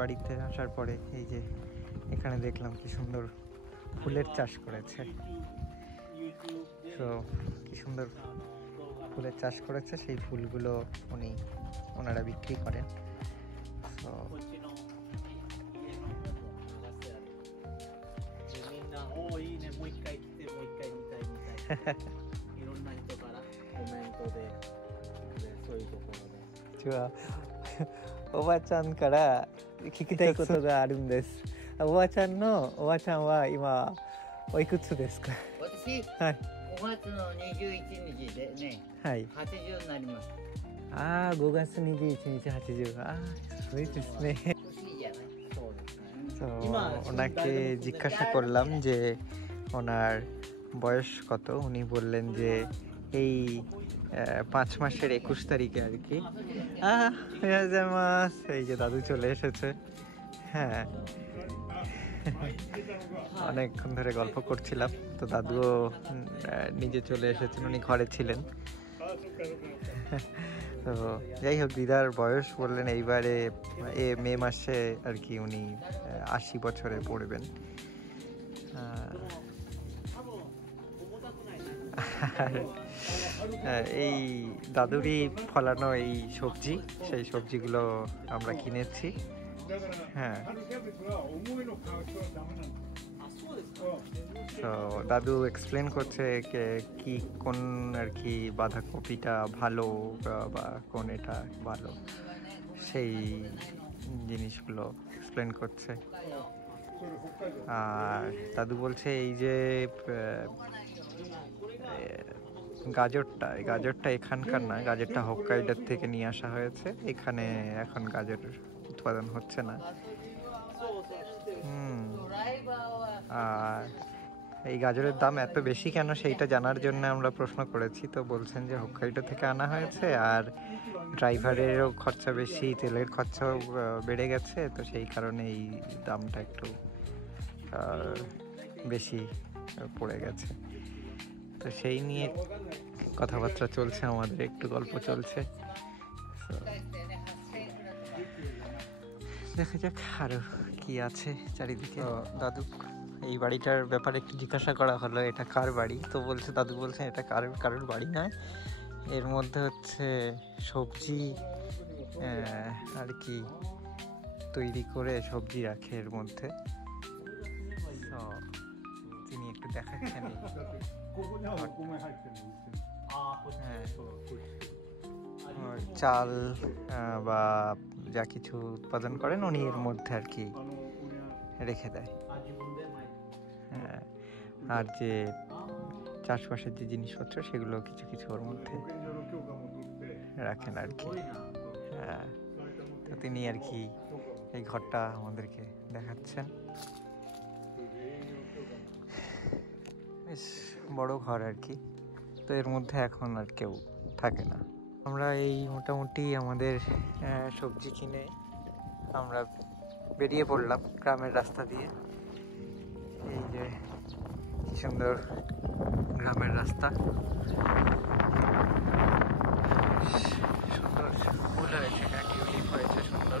বাড়িতে আসার পরে এই যে এখানে দেখলাম কি সুন্দর ফুলের চাষ করেছে। তো কি সুন্দর ফুলের চাষ করেছে, সেই ফুলগুলো ওনারা বিক্রি করেন। তোおばちゃんから聞きたいことがあるんです。おばちゃんは今おいくつですか？私、はい。5月の21日でね、はい。 80になります。ああ、5月21日80。ああ、すごいですね。年じゃない。そうですね。 তো ওনাকে জিজ্ঞাসা করলাম যে ওনার বয়স কত। উনি বললেন যে এই 5 মাসের 21 তারিখে আর কি। এই যে দাদু চলে এসেছে। হ্যাঁ, অনেকক্ষণ ধরে গল্প করছিলাম, তো দাদুও নিজে চলে এসেছেন, উনি ঘরে ছিলেন। তো যাই হোক, দিদার বয়স বললেন এইবারে মে মাসে আর কি উনি 80 বছরে পড়বেন। এই দাদুরই ফলানো এই সবজি, সেই সবজিগুলো আমরা কিনেছি। হ্যাঁ, তো দাদু এক্সপ্লেন করছে কি কোন আর কি বাঁধাকপিটা ভালো বা কোন এটা ভালো, সেই জিনিসগুলো এক্সপ্লেন করছে। আর দাদু বলছে এই যে গাজরটা এখানকার না, গাজরটা হোক্কাইডোর থেকে নিয়ে আসা হয়েছে। এখানে এখন গাজর উৎপাদন হচ্ছে না। আর এই গাজরের দাম এত বেশি কেন সেইটা জানার জন্য আমরা প্রশ্ন করেছি। তো বলছেন যে হোক্কাইডো থেকে আনা হয়েছে, আর ড্রাইভারেরও খরচা বেশি, তেলের খরচাও বেড়ে গেছে, তো সেই কারণে এই দামটা একটু বেশি পড়ে গেছে। তো সেই নিয়ে কথাবার্তা চলছে, আমাদের একটু গল্প চলছে। দেখা যাক আরো কি আছে চারিদিকে। দাদু এই বাড়িটার ব্যাপারে একটু জিজ্ঞাসা করা হলো এটা কার বাড়ি। তো দাদু বলছে এটা কারোর বাড়ি নয়, এর মধ্যে হচ্ছে সবজি আর কি তৈরি করে সবজি রাখে এর মধ্যে। তো তিনি একটু দেখাচ্ছেন চাল বা যা কিছু উৎপাদন করেন উনি এর মধ্যে আর কি রেখে দেয়। হ্যাঁ, আর যে চাষবাসের যে জিনিসপত্র সেগুলো কিছু কিছু ওর মধ্যে রাখেন আর কি। হ্যাঁ, তো তিনি আর কি এই ঘরটা আমাদেরকে দেখাচ্ছেন। বেশ বড় ঘর আর কি। তো এর মধ্যে এখন আর কেউ থাকে না। আমরা এই মোটামুটি আমাদের সবজি কিনে আমরা বেরিয়ে পড়লাম গ্রামের রাস্তা দিয়ে। এই যে কি সুন্দর গ্রামের রাস্তা, সুন্দর ফুল হয়েছে, টিউলিপ হয়েছে সুন্দর।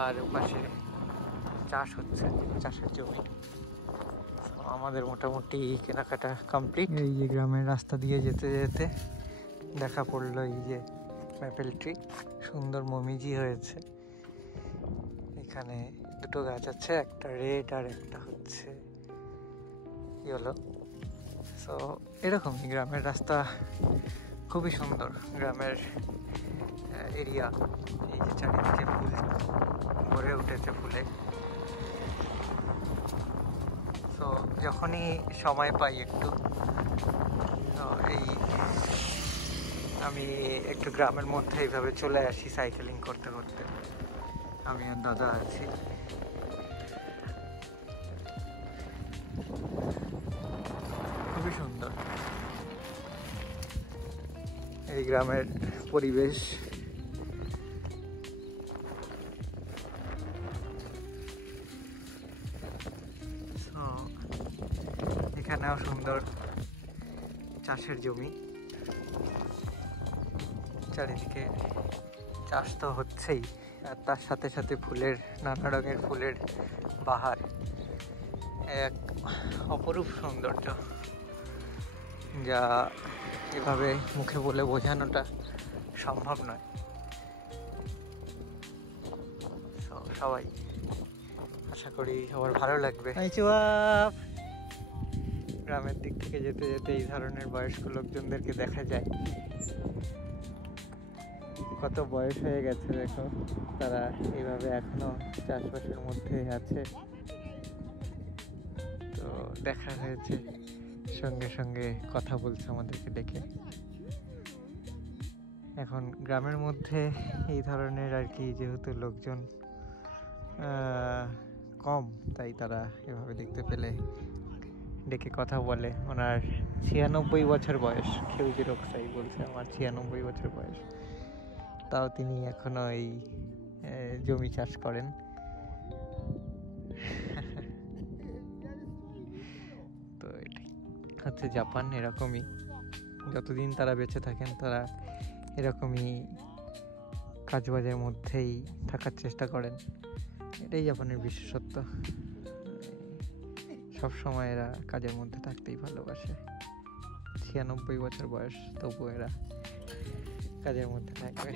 আর পাশে চাষ হচ্ছে, চাষের জমি। আমাদের মোটামুটি কেনাকাটা কমপ্লিট। এই যে গ্রামের রাস্তা দিয়ে যেতে যেতে দেখা পড়লো এই যে ম্যাপেল ট্রি, সুন্দর মমিজি হয়েছে। এখানে দুটো গাছ আছে, একটা রেড আর একটা হচ্ছে ইয়েলো। সো এরকমই গ্রামের রাস্তা খুবই সুন্দর, গ্রামের এরিয়া। এই যে চারিদিকে ফুল ভরে উঠেছে ফুলে। তো যখনই সময় পাই একটু, তো আমি একটু গ্রামের মধ্যে এইভাবে চলে আসি সাইকেলিং করতে করতে। আমি আর দাদা আছি। খুবই সুন্দর এই গ্রামের পরিবেশ। এখানেও সুন্দর চাষের জমি, চারিদিকে চাষ তো হচ্ছেই। আর তার সাথে সাথে ফুলের, নানা রঙের ফুলের বাহার, এক অপরূপ সৌন্দর্য যা এভাবে মুখে বলে বোঝানোটা সম্ভব নয়। সবাই আশা করি সবার ভালো লাগবে। গ্রামের দিক থেকে যেতে যেতে এই ধরনের বয়স্ক লোকজনদেরকে দেখা যায়। কত বয়স হয়ে গেছে দেখো, তারা এইভাবে এখনো চাষবাসের মধ্যে আছে। তো দেখা হয়েছে, সঙ্গে সঙ্গে কথা বলছে আমাদেরকে ডেকে। এখন গ্রামের মধ্যে এই ধরনের আর কি, যেহেতু লোকজন কম, তাই তারা এভাবে দেখতে পেলে ডেকে কথা বলে। ওনার 96 বছর বয়স, খেউজি রোকসাই বলছে আমার 96 বছর বয়স, তাও তিনি এখনো এই জমি চাষ করেন। তো এটাই হচ্ছে জাপান, এরকমই যতদিন তারা বেঁচে থাকেন তারা এরকমই কাজবাজের মধ্যেই থাকার চেষ্টা করেন। এটাই জাপানের বিশেষত্ব, সবসময় এরা কাজের মধ্যে থাকতেই ভালোবাসে। 96 বছর বয়স, তবু এরা কাজের মধ্যে থাকবে।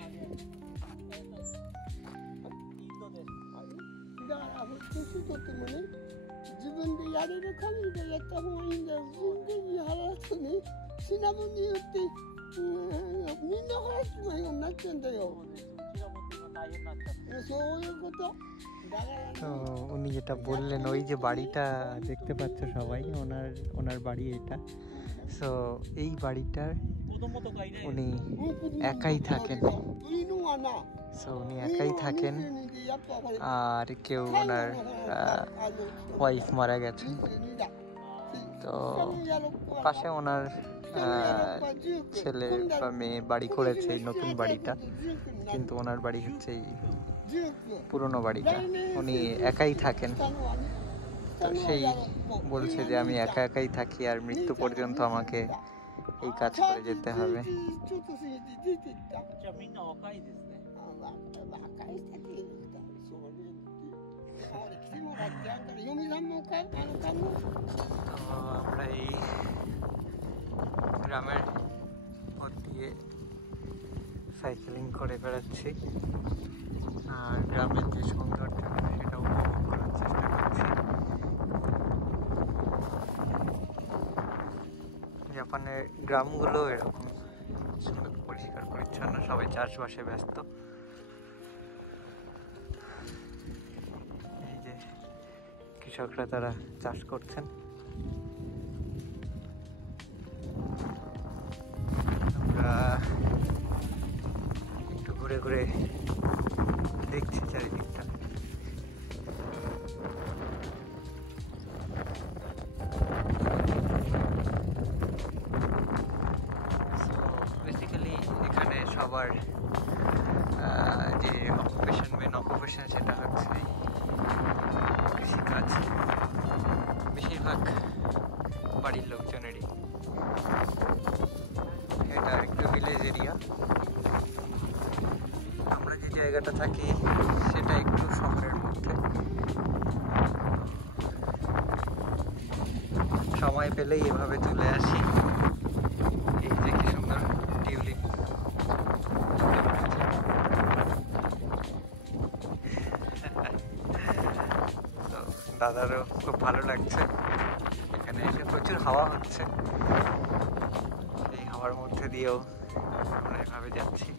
তো উনি যেটা বললেন, ওই যে বাড়িটা দেখতে পাচ্ছ সবাই, ওনার বাড়ি এটা। সো এই বাড়িটার উনি একাই থাকেন। সো উনি একাই থাকেন, আর কেউ ওনার ওয়াইফ মারা গেছে। তো পাশে ওনার ছেলে বা মেয়ে বাড়ি করেছে এই নতুন বাড়িটা, কিন্তু ওনার বাড়ি হচ্ছে এই পুরনো বাড়িটা। উনি একাই থাকেন। তো সেই বলছে যে আমি একা একাই থাকি, আর মৃত্যু পর্যন্ত আমাকে এই কাজ করে যেতে হবে। আমরা এই গ্রামের পথ দিয়ে সাইকেলিং করে বেড়াচ্ছি, আর গ্রামের যে সৌন্দর্য সেটা উপভোগ করার চেষ্টা করছি। জাপানের গ্রামগুলো এরকম সুন্দর, পরিষ্কার পরিচ্ছন্ন, সবাই চাষবাসে ব্যস্ত। এই যে কৃষকরা তারা চাষ করছেন, আমরা একটু ঘুরে ঘুরে দেখছি চারিদিকটা। বেসিক্যালি এখানে সবার যে মেন অকুপেশন সেটা হচ্ছে কৃষিকাজ, বেশিরভাগ বাড়ির লোকজনেরই। এটা একটু ভিলেজ এরিয়া, আমরা যে জায়গাটা থাকি সেটা একটু শহরের মধ্যে। সময় পেলেই এভাবে চলে আসি। এই যে কি সুন্দর টিউলিপ, তো দাদারও খুব ভালো লাগছে। এখানে এসে প্রচুর হাওয়া হচ্ছে, এই হাওয়ার মধ্যে দিয়েও আমরা এভাবে যাচ্ছি।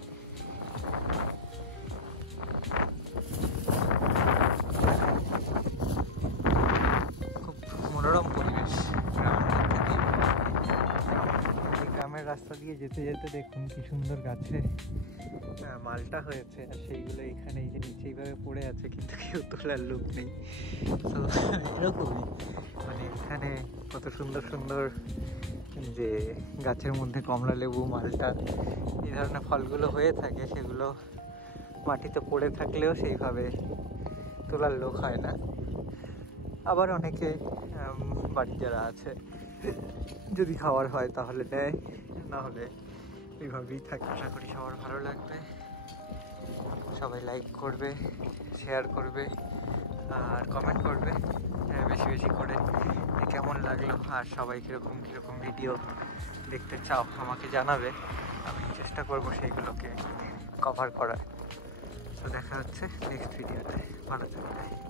খুব মনোরম পরিবেশ গ্রামের মধ্যে দিয়ে। এই গ্রামের রাস্তা দিয়ে যেতে যেতে দেখুন কি সুন্দর গাছে মালটা হয়েছে, আর সেইগুলো এখানে এই যে নিচে এইভাবে পড়ে আছে, কিন্তু কেউ তোলার লোক নেই। তো এরকমই মানে এখানে কত সুন্দর সুন্দর যে গাছের মধ্যে কমলা লেবু, মালটা, এই ধরনের ফলগুলো হয়ে থাকে, সেগুলো মাটিতে পড়ে থাকলেও সেইভাবে তোলার লোক হয় না। আবার অনেকে বাড়ি যারা আছে যদি খাওয়ার হয় তাহলে দেয়, না হলে এইভাবেই থাকে। আশা করি সবার ভালো লাগবে। সবাই লাইক করবে, শেয়ার করবে আর কমেন্ট করবে বেশি বেশি করে কেমন লাগলো, আর সবাই কীরকম কীরকম ভিডিও দেখতে চাও আমাকে জানাবে। আমি চেষ্টা করব সেইগুলোকে কভার করার। তো দেখা হচ্ছে নেক্সট ভিডিওতে, ভালো থাকবে।